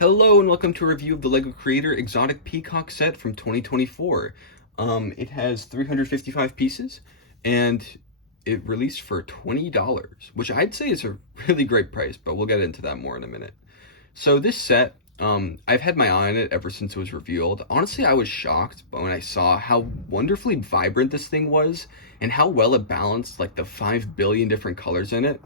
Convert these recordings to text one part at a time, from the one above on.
Hello and welcome to a review of the LEGO Creator Exotic Peacock set from 2024. It has 355 pieces and it released for $20, which I'd say is a really great price, but we'll get into that more in a minute. So this set, I've had my eye on it ever since it was revealed. Honestly, I was shocked when I saw how wonderfully vibrant this thing was and how well it balanced like the 5 billion different colors in it.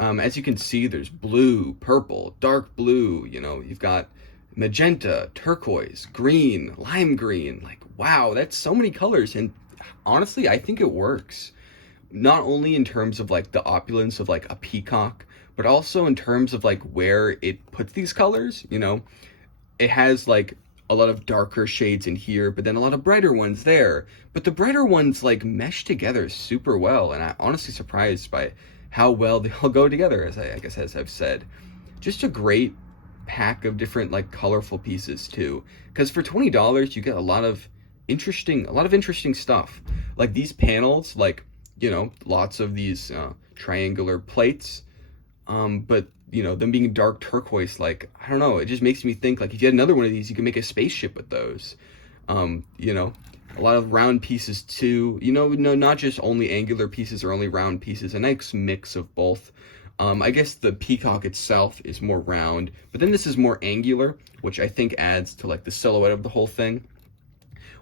As you can see, there's blue, purple, dark blue, you've got magenta, turquoise, green, lime green. Like, wow, that's so many colors. And honestly, I think it works. Not only in terms of like the opulence of like a peacock, but also in terms of like where it puts these colors. It has like a lot of darker shades in here, but then a lot of brighter ones there. But the brighter ones like mesh together super well, and I'm honestly surprised by how well they all go together, as I've said. Just a great pack of different like colorful pieces too. Because for $20 you get a lot of interesting stuff. Like these panels, like, lots of these triangular plates. But them being dark turquoise, like, I don't know, it just makes me think like if you had another one of these, you could make a spaceship with those. Um, you know, a lot of round pieces too. No, not just only angular pieces or only round pieces, a nice mix of both. I guess the peacock itself is more round, but then this is more angular, which I think adds to like the silhouette of the whole thing.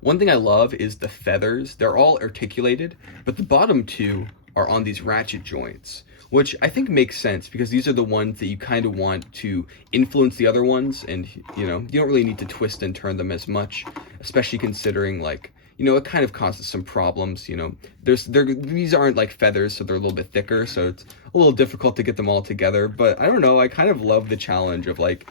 One thing I love is the feathers. They're all articulated, but the bottom two are on these ratchet joints, which I think makes sense because these are the ones that you kind of want to influence the other ones, and you don't really need to twist and turn them as much, especially considering like, it kind of causes some problems. These aren't like feathers, so they're a little bit thicker, so it's a little difficult to get them all together. But I don't know, I kind of love the challenge of like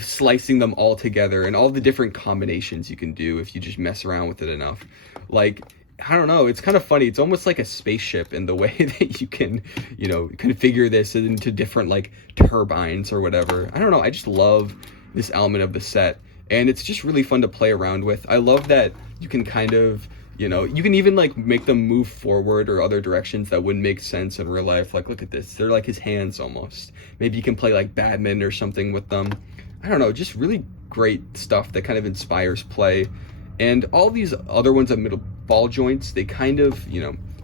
slicing them all together and all the different combinations you can do if you just mess around with it enough. Like, I don't know, it's kind of funny. It's almost like a spaceship in the way that you can, configure this into different like turbines or whatever. I don't know, I just love this element of the set, and it's just really fun to play around with. I love that you can kind of, you can even like make them move forward or other directions that wouldn't make sense in real life. Like, look at this, they're like his hands almost. Maybe you can play like badminton or something with them. I don't know, just really great stuff that kind of inspires play. And all these other ones at middle ball joints, they kind of,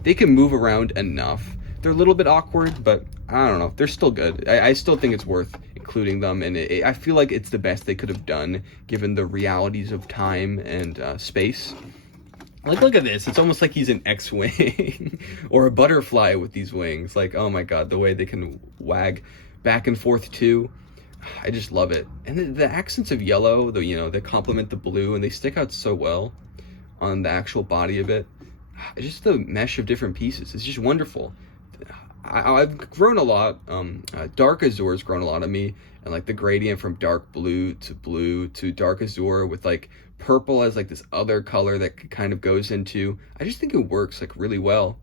they can move around enough. They're a little bit awkward, but I don't know, they're still good. I still think it's worth including them, and I feel like it's the best they could have done given the realities of time and space. Like, look at this, it's almost like he's an X-wing or a butterfly with these wings. Like, oh my god, the way they can wag back and forth too. I just love it. And the accents of yellow, they complement the blue, and they stick out so well on the actual body of it. Just the mesh of different pieces, it's just wonderful. I've grown a lot. Dark azure has grown a lot on me, and like the gradient from dark blue to dark azure with like purple as like this other color that kind of goes into. I just think it works like really well.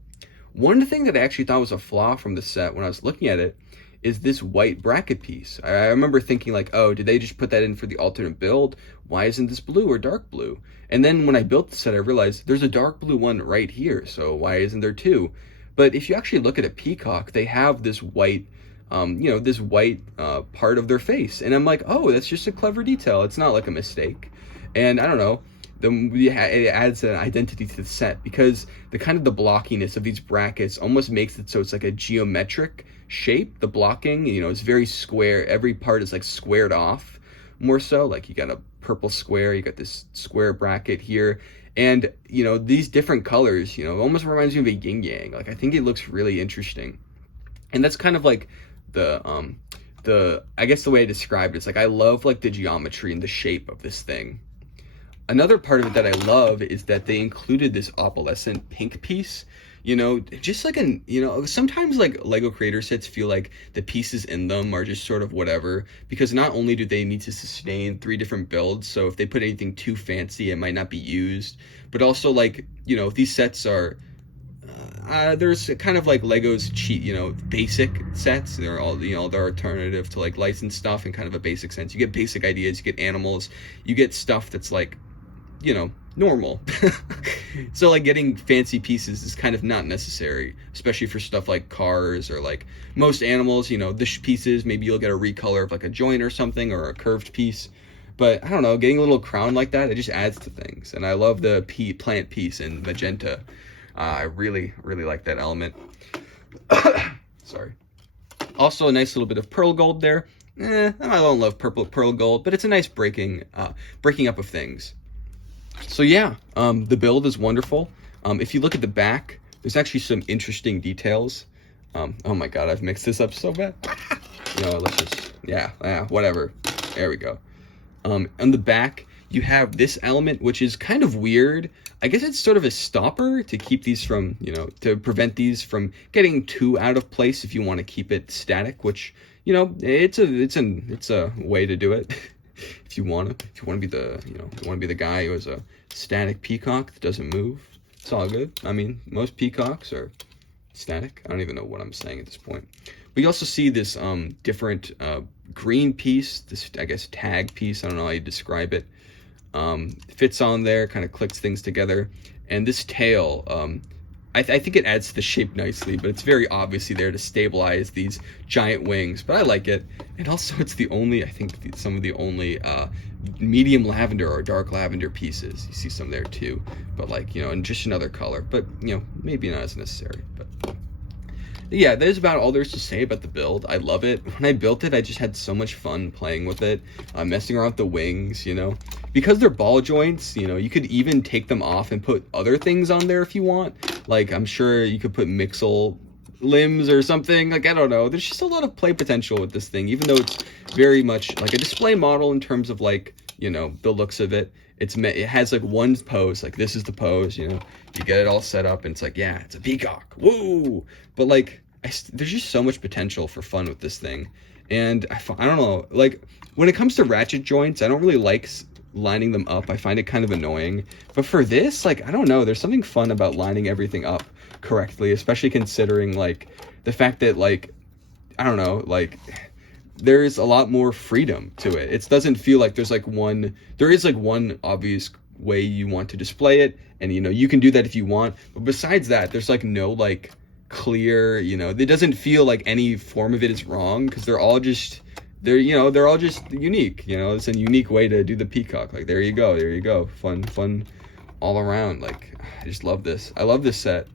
One thing that I actually thought was a flaw from the set when I was looking at it is this white bracket piece. I remember thinking like, oh, did they just put that in for the alternate build? Why isn't this blue or dark blue? And then when I built the set, I realized there's a dark blue one right here, so why isn't there two? But if you actually look at a peacock, they have this white, part of their face. And I'm like, oh, that's just a clever detail. It's not like a mistake. And I don't know, it adds an identity to the set because the kind of the blockiness of these brackets almost makes it so it's like a geometric shape. The blocking, is very square. Every part is like squared off more so. Like you got a purple square, you got this square bracket here. And, these different colors, almost reminds me of a yin yang. Like, I think it looks really interesting. And that's kind of like I guess the way I described it is like, I love like the geometry and the shape of this thing. Another part of it that I love is that they included this opalescent pink piece. Just like sometimes like Lego creator sets feel like the pieces in them are just sort of whatever, because not only do they need to sustain 3 different builds, so if they put anything too fancy, it might not be used, but also like, these sets are, there's kind of like Lego's cheap, basic sets. They're all, they're alternative to like licensed stuff in kind of a basic sense. You get basic ideas, you get animals, you get stuff that's like, you know, normal. So like getting fancy pieces is kind of not necessary, especially for stuff like cars or like most animals, you know, the pieces, maybe you'll get a recolor of like a joint or something or a curved piece. But I don't know, getting a little crown like that, it just adds to things. And I love the plant piece in magenta. I really, really like that element. Sorry. Also a nice little bit of pearl gold there. I don't love pearl gold, but it's a nice breaking up of things. So yeah, the build is wonderful. If you look at the back, there's actually some interesting details. Oh my god, I've mixed this up so bad. Let's just, whatever. There we go. On the back, you have this element, which is kind of weird. I guess it's sort of a stopper to keep these from, to prevent these from getting too out of place if you want to keep it static, which, it's a way to do it. If you want to be the guy who has a static peacock that doesn't move, it's all good. I mean, most peacocks are static. I don't even know what I'm saying at this point. But you also see this different green piece, this, I guess, tag piece. I don't know how you describe it. Fits on there, kind of clicks things together. And this tail, I think it adds to the shape nicely, but it's very obviously there to stabilize these giant wings. But I like it. And also it's the only, I think, some of the only medium lavender or dark lavender pieces. You see some there too, but like, in just another color. But, maybe not as necessary. But yeah, that is about all there's to say about the build. I love it. When I built it, I just had so much fun playing with it, messing around with the wings, Because they're ball joints, you could even take them off and put other things on there if you want. Like, I'm sure you could put Mixel limbs or something. Like, I don't know. There's just a lot of play potential with this thing, even though it's very much like a display model in terms of, like, the looks of it. It has like one pose, like this is the pose, you get it all set up and it's like, yeah, it's a peacock, woo! But like, there's just so much potential for fun with this thing. And I don't know, like when it comes to ratchet joints, I don't really like lining them up. I find it kind of annoying. But for this, like, I don't know, there's something fun about lining everything up correctly, especially considering like the fact that like, I don't know, like there's a lot more freedom to it. It doesn't feel like there is like one obvious way you want to display it, and you can do that if you want, but besides that, there's like no like clear, it doesn't feel like any form of it is wrong, because they're all just unique. It's a unique way to do the peacock. Like, there you go, fun all around. Like, I just love this. I love this set.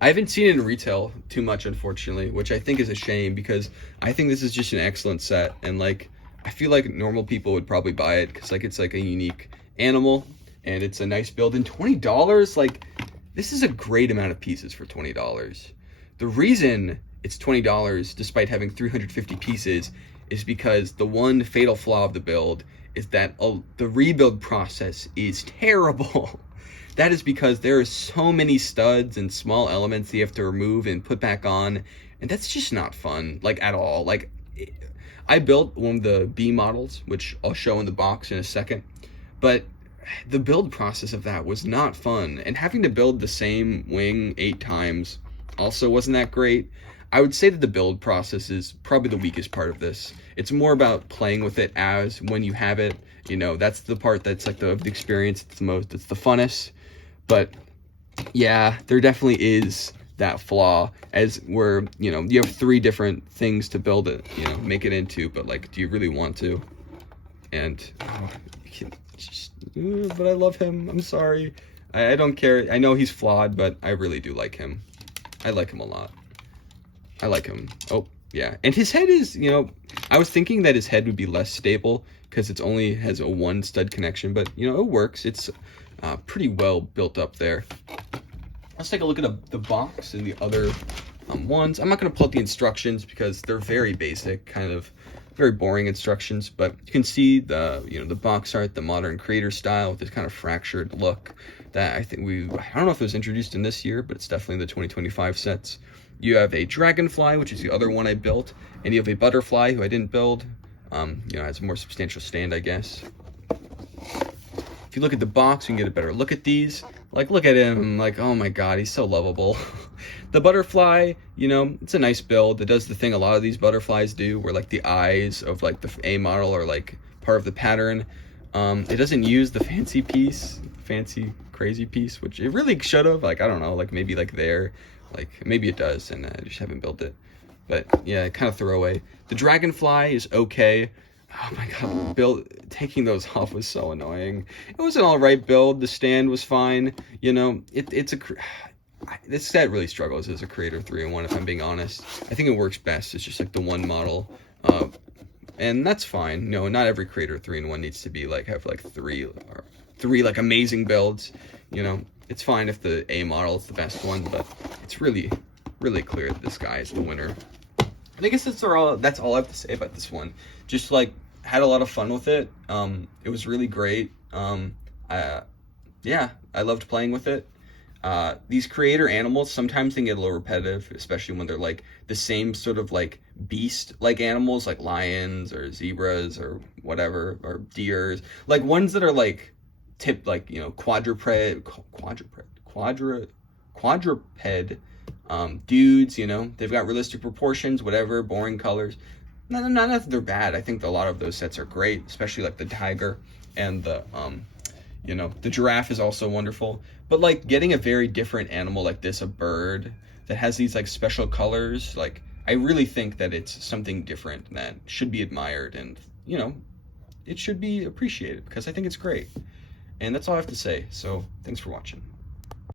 I haven't seen it in retail too much, unfortunately, which I think is a shame, because I think this is just an excellent set, and like I feel like normal people would probably buy it because like it's like a unique animal and it's a nice build. And $20, like, this is a great amount of pieces for $20. The reason it's $20 despite having 350 pieces is because the one fatal flaw of the build is that the rebuild process is terrible. That is because there are so many studs and small elements that you have to remove and put back on, and that's just not fun, like, at all. Like, I built one of the B models, which I'll show in the box in a second, but the build process of that was not fun, and having to build the same wing 8 times also wasn't that great. I would say that the build process is probably the weakest part of this. It's more about playing with it as when you have it, that's the part that's like the experience, it's the funnest. But yeah, there definitely is that flaw, as where, you have 3 different things to build it, make it into, but like, do you really want to? And but I love him. I'm sorry. I don't care. I know he's flawed, but I really do like him. I like him a lot. I like him. Oh, yeah. And his head is, I was thinking that his head would be less stable because it only has a 1 stud connection, but it works. It's pretty well built up there. Let's take a look at the box and the other ones. I'm not going to pull up the instructions because they're very basic, kind of very boring instructions, but you can see the box art, the modern creator style with this kind of fractured look that I don't know if it was introduced in this year, but it's definitely in the 2025 sets. You have a dragonfly, which is the other one I built, and you have a butterfly who I didn't build. Has a more substantial stand, I guess. If you look at the box, you can get a better look at these. Like, look at him, like, oh my god, he's so lovable. The butterfly, it's a nice build. It does the thing a lot of these butterflies do, where like the eyes of like the A model are like part of the pattern. It doesn't use the fancy crazy piece, which it really should have. Like, I don't know, like maybe like there, like maybe it does, and I just haven't built it. But yeah, kind of throwaway. The dragonfly is okay. Oh my god, taking those off was so annoying. It was an alright build. The stand was fine. You know, this set really struggles as a Creator 3-in-1, if I'm being honest. I think it works best. It's just like the one model. And that's fine. No, not every Creator 3-in-1 needs to be like, have like three like amazing builds. You know, it's fine if the A model is the best one, but it's really, really clear that this guy is the winner. And I guess that's all I have to say about this one. Just like, had a lot of fun with it. It was really great. Yeah, I loved playing with it. These creator animals, sometimes they get a little repetitive, especially when they're like the same sort of like beast like animals, like lions or zebras or whatever, or deers, like ones that are like like, you know, quadruped dudes, you know, they've got realistic proportions, whatever, boring colors. Not that they're bad. I think a lot of those sets are great, especially like the tiger and the you know, the giraffe is also wonderful. But like getting a very different animal like this, a bird that has these like special colors, like I really think that it's something different that should be admired, and you know, it should be appreciated because I think it's great. And that's all I have to say. So thanks for watching.